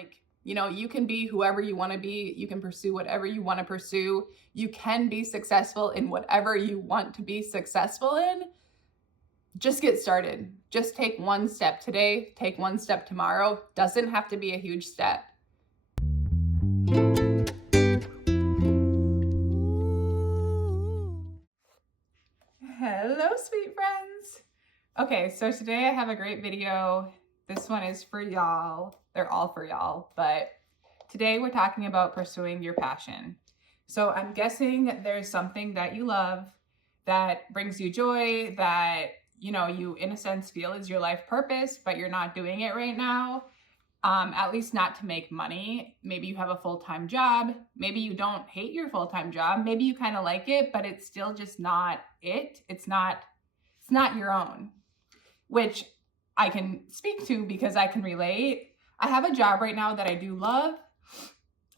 Like, you can be whoever you want to be. You can pursue whatever you want to pursue. You can be successful in whatever you want to be successful in. Just get started. Just take one step today, take one step tomorrow. Doesn't have to be a huge step. Hello, sweet friends. Okay, so today I have a great video. This one is for y'all. They're all for y'all, but today we're talking about pursuing your passion. So I'm guessing there's something that you love that brings you joy, that you in a sense feel is your life purpose, but you're not doing it right now. At least not to make money. Maybe you have a full-time job. Maybe you don't hate your full-time job. Maybe you kind of like it, but it's still just not it. It's not your own, which I can speak to because I can relate. I have a job right now that I do love.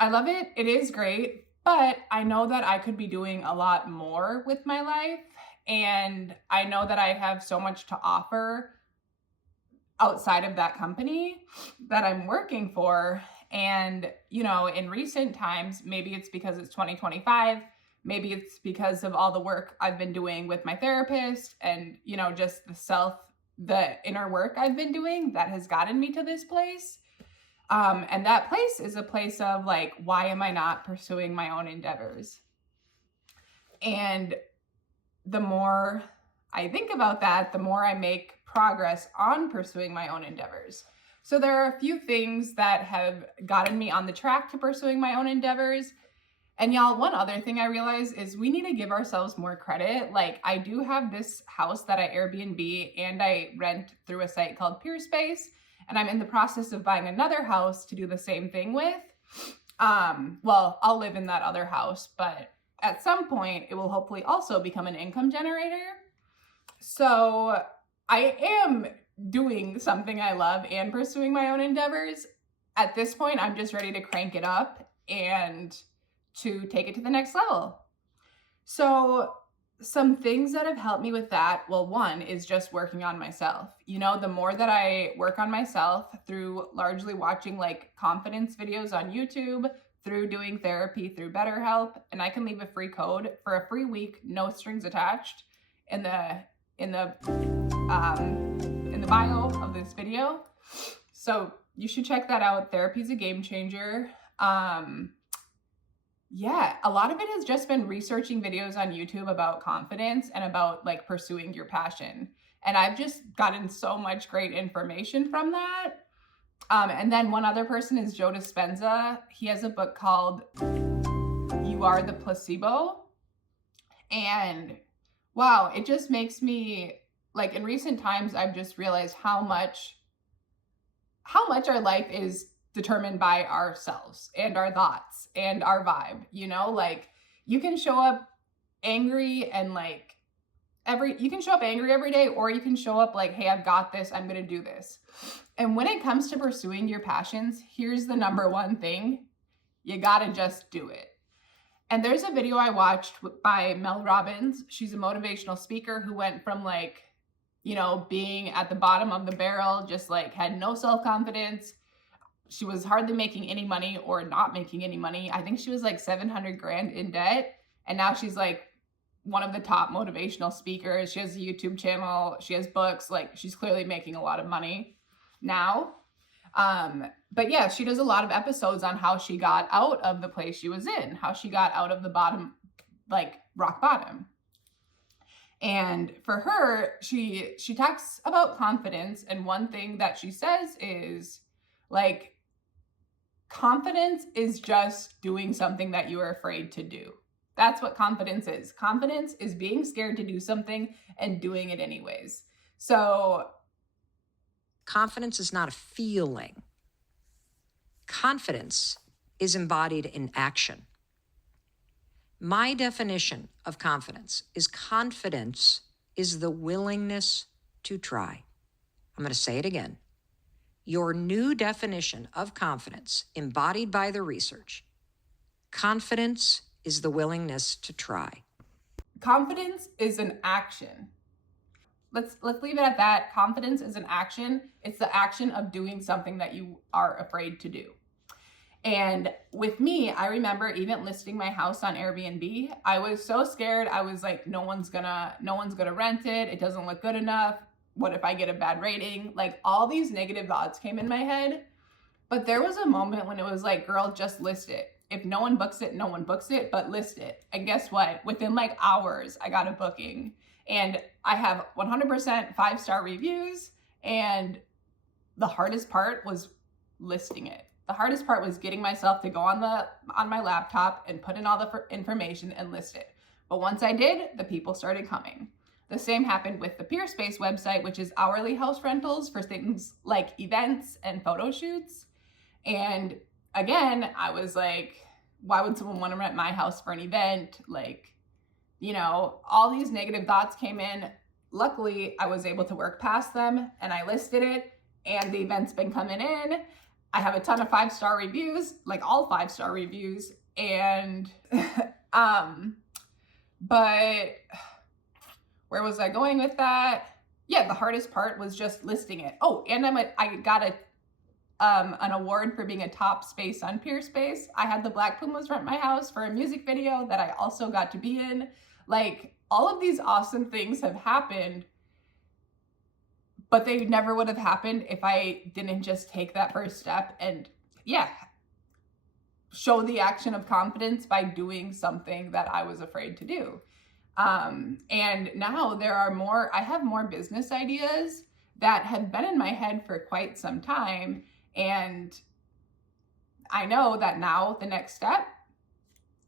I love it. It is great, but I know that I could be doing a lot more with my life. And I know that I have so much to offer outside of that company that I'm working for. And, in recent times, maybe it's because it's 2025, maybe it's because of all the work I've been doing with my therapist and, just the inner work I've been doing that has gotten me to this place. And that place is a place of like, why am I not pursuing my own endeavors? And the more I think about that, the more I make progress on pursuing my own endeavors. So there are a few things that have gotten me on the track to pursuing my own endeavors. And y'all, one other thing I realize is we need to give ourselves more credit. Like, I do have this house that I Airbnb and I rent through a site called Peerspace, and I'm in the process of buying another house to do the same thing with. Well, I'll live in that other house, but at some point it will hopefully also become an income generator. So I am doing something I love and pursuing my own endeavors. At this point, I'm just ready to crank it up and to take it to the next level. So some things that have helped me with that, well, one is just working on myself. The more that I work on myself through largely watching like confidence videos on YouTube, through doing therapy, through BetterHelp, and I can leave a free code for a free week, no strings attached, in the bio of this video. So you should check that out. Therapy's a game changer. Yeah, a lot of it has just been researching videos on YouTube about confidence and about like pursuing your passion. And I've just gotten so much great information from that. And then one other person is Joe Dispenza. He has a book called You Are the Placebo. And wow, it just makes me, like, in recent times, I've just realized how much our life is determined by ourselves and our thoughts and our vibe. Like, you can show up angry and like you can show up angry every day, or you can show up like, hey, I've got this, I'm gonna do this. And when it comes to pursuing your passions, here's the number one thing: you gotta just do it. And there's a video I watched by Mel Robbins. She's a motivational speaker who went from like, being at the bottom of the barrel, just like had no self-confidence. She was hardly making any money or not making any money. I think she was like 700 grand in debt. And now she's like one of the top motivational speakers. She has a YouTube channel. She has books. Like, she's clearly making a lot of money now. But yeah, she does a lot of episodes on how she got out of the place she was in, how she got out of the bottom, like rock bottom. And for her, she talks about confidence. And one thing that she says is like, confidence is just doing something that you are afraid to do. That's what confidence is. Confidence is being scared to do something and doing it anyways. So confidence is not a feeling. Confidence is embodied in action. My definition of confidence is the willingness to try. I'm going to say it again. Your new definition of confidence, embodied by the research: confidence is the willingness to try. Confidence is an action. Let's leave it at that. Confidence is an action. It's the action of doing something that you are afraid to do. And with me, I remember even listing my house on Airbnb. I was so scared. I was like, no one's gonna rent it. It doesn't look good enough. What if I get a bad rating? Like all these negative thoughts came in my head. But there was a moment when it was like, girl, just list it. If no one books it, no one books it, but list it. And guess what? Within like hours, I got a booking. And I have 100% 5-star reviews. And the hardest part was listing it. The hardest part was getting myself to go on my laptop and put in all the information and list it. But once I did, the people started coming. The same happened with the Peerspace website, which is hourly house rentals for things like events and photo shoots. And again, I was like, why would someone want to rent my house for an event? Like, you know, all these negative thoughts came in. Luckily, I was able to work past them and I listed it, and the event's been coming in. I have a ton of 5-star reviews, like all 5-star reviews. And, but where was I going with that? Yeah, the hardest part was just listing it. Oh, and I got an award for being a top space on Peerspace. I had the Black Pumas rent my house for a music video that I also got to be in. Like, all of these awesome things have happened, but they never would have happened if I didn't just take that first step and, yeah, show the action of confidence by doing something that I was afraid to do. And now I have more business ideas that have been in my head for quite some time. And I know that now the next step,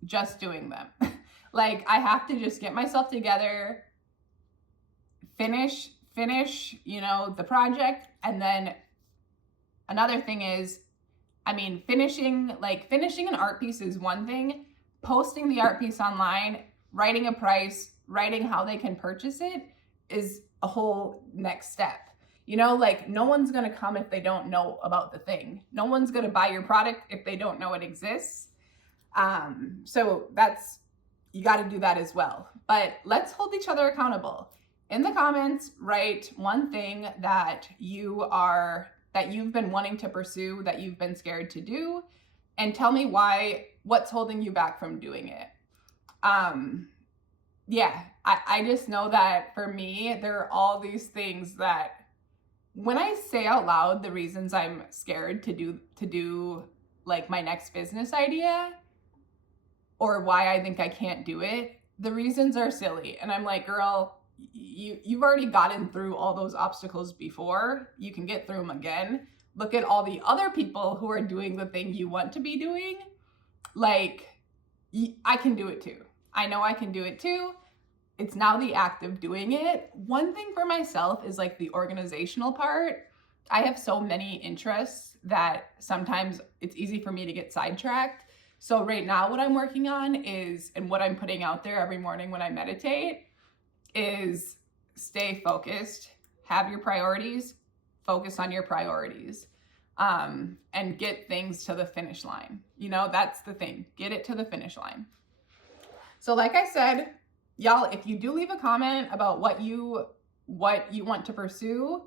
just doing them. Like, I have to just get myself together, finish, you know, the project. And then another thing is, I mean, finishing an art piece is one thing. Posting the art piece online, writing a price, writing how they can purchase it is a whole next step. You know, like, no one's going to come if they don't know about the thing. No one's going to buy your product if they don't know it exists. So you got to do that as well. But let's hold each other accountable. In the comments, write one thing that you've been wanting to pursue, that you've been scared to do, and tell me what's holding you back from doing it. Yeah, I just know that for me, there are all these things that when I say out loud the reasons I'm scared to do like my next business idea, or why I think I can't do it, the reasons are silly. And I'm like, girl, you've already gotten through all those obstacles before. You can get through them again. Look at all the other people who are doing the thing you want to be doing. Like, I can do it too. I know I can do it too. It's now the act of doing it. One thing for myself is like the organizational part. I have so many interests that sometimes it's easy for me to get sidetracked. So right now what I'm working on is, and what I'm putting out there every morning when I meditate, is stay focused, have your priorities, focus on your priorities, and get things to the finish line. You know, that's the thing, get it to the finish line. So like I said, y'all, if you do leave a comment about what you want to pursue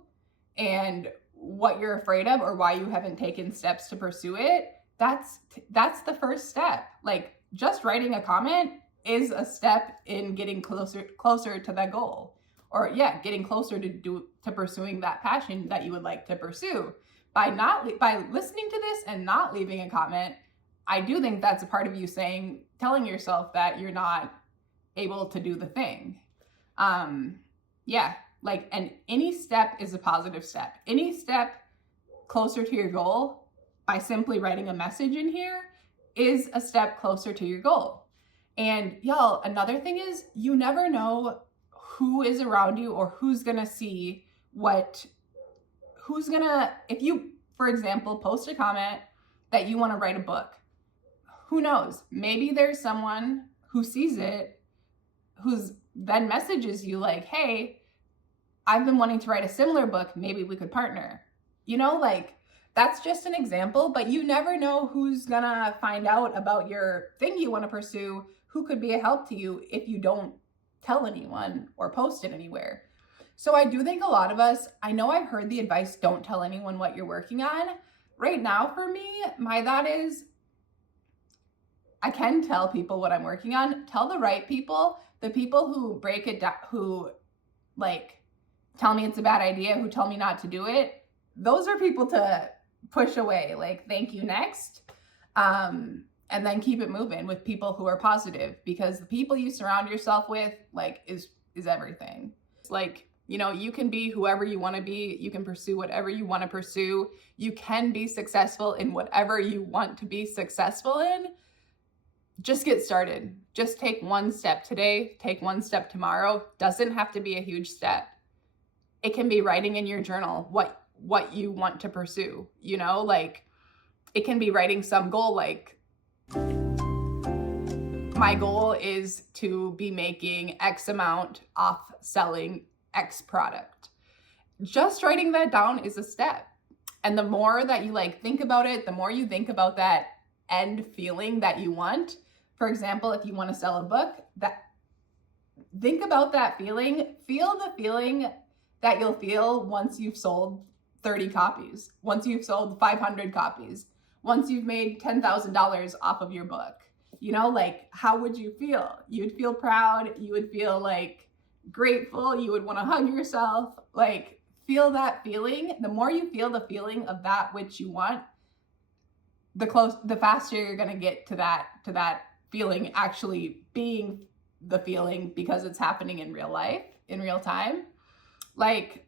and what you're afraid of or why you haven't taken steps to pursue it, that's the first step. Like, just writing a comment is a step in getting closer to that goal, or getting closer to pursuing that passion that you would like to pursue. By listening to this and not leaving a comment, I do think that's a part of you telling yourself that you're not able to do the thing. And any step is a positive step. Any step closer to your goal by simply writing a message in here is a step closer to your goal. And y'all, another thing is, you never know who is around you or who's gonna see if you, for example, post a comment that you want to write a book. Who knows? Maybe there's someone who sees it, who's then messages you like, hey, I've been wanting to write a similar book. Maybe we could partner. You know, like, that's just an example, but you never know who's gonna find out about your thing you want to pursue, who could be a help to you if you don't tell anyone or post it anywhere. So I do think a lot of us, I know I've heard the advice, don't tell anyone what you're working on. Right now for me, my thought is, I can tell people what I'm working on. Tell the right people, the people who break it down, who like tell me it's a bad idea, who tell me not to do it. Those are people to push away, like, thank you, next. And then keep it moving with people who are positive, because the people you surround yourself with, like, is everything. It's like, you know, you can be whoever you want to be. You can pursue whatever you want to pursue. You can be successful in whatever you want to be successful in. Just get started. Just take one step today, take one step tomorrow. Doesn't have to be a huge step. It can be writing in your journal what you want to pursue, you know, like it can be writing some goal, like my goal is to be making X amount off selling X product. Just writing that down is a step. And the more that you like think about it, the more you think about that end feeling that you want. For example, if you want to sell a book, that think about that feeling, feel the feeling that you'll feel once you've sold 30 copies, once you've sold 500 copies, once you've made $10,000 off of your book. You know, like, how would you feel? You would feel proud. You would feel like grateful. You would want to hug yourself. Like, feel that feeling. The more you feel the feeling of that which you want, the faster you're going to get to that feeling actually being the feeling, because it's happening in real life, in real time. Like,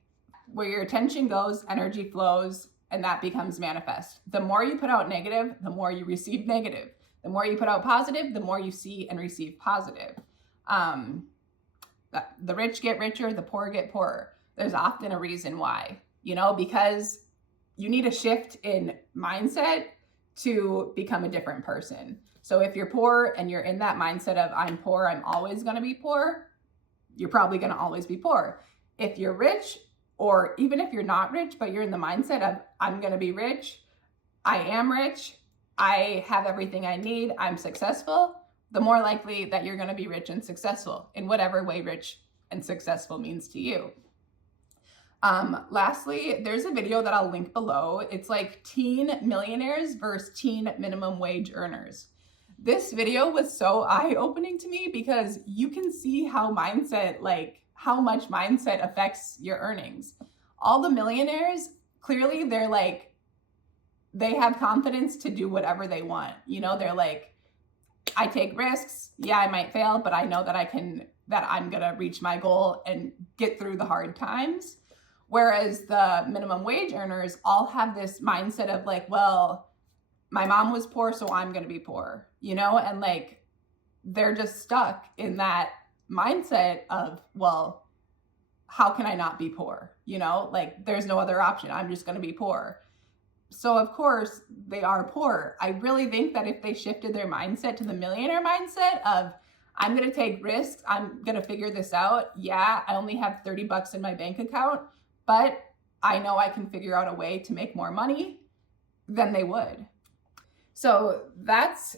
where your attention goes, energy flows, and that becomes manifest. The more you put out negative, the more you receive negative. The more you put out positive, the more you see and receive positive. The rich get richer, the poor get poorer. There's often a reason why, you know, because you need a shift in mindset to become a different person. So if you're poor and you're in that mindset of I'm poor, I'm always going to be poor, you're probably going to always be poor. If you're rich, or even if you're not rich, but you're in the mindset of I'm going to be rich, I am rich, I have everything I need, I'm successful, the more likely that you're going to be rich and successful in whatever way rich and successful means to you. Lastly, there's a video that I'll link below. It's like teen millionaires versus teen minimum wage earners. This video was so eye-opening to me, because you can see how mindset, like how much mindset affects your earnings. All the millionaires, clearly they're like, they have confidence to do whatever they want. You know, they're like, I take risks. Yeah, I might fail, but I know that I'm going to reach my goal and get through the hard times. Whereas the minimum wage earners all have this mindset of like, well, my mom was poor, so I'm going to be poor, you know? And like, they're just stuck in that mindset of, well, how can I not be poor? You know, like there's no other option. I'm just going to be poor. So of course they are poor. I really think that if they shifted their mindset to the millionaire mindset of, I'm going to take risks, I'm going to figure this out. Yeah, I only have $30 in my bank account, but I know I can figure out a way to make more money, then they would. So that's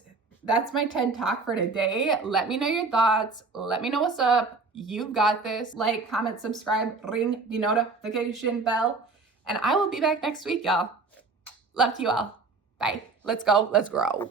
my TED Talk for today. Let me know your thoughts. Let me know what's up. You've got this. Like, comment, subscribe, ring the notification bell, and I will be back next week, y'all. Love to you all. Bye. Let's go. Let's grow.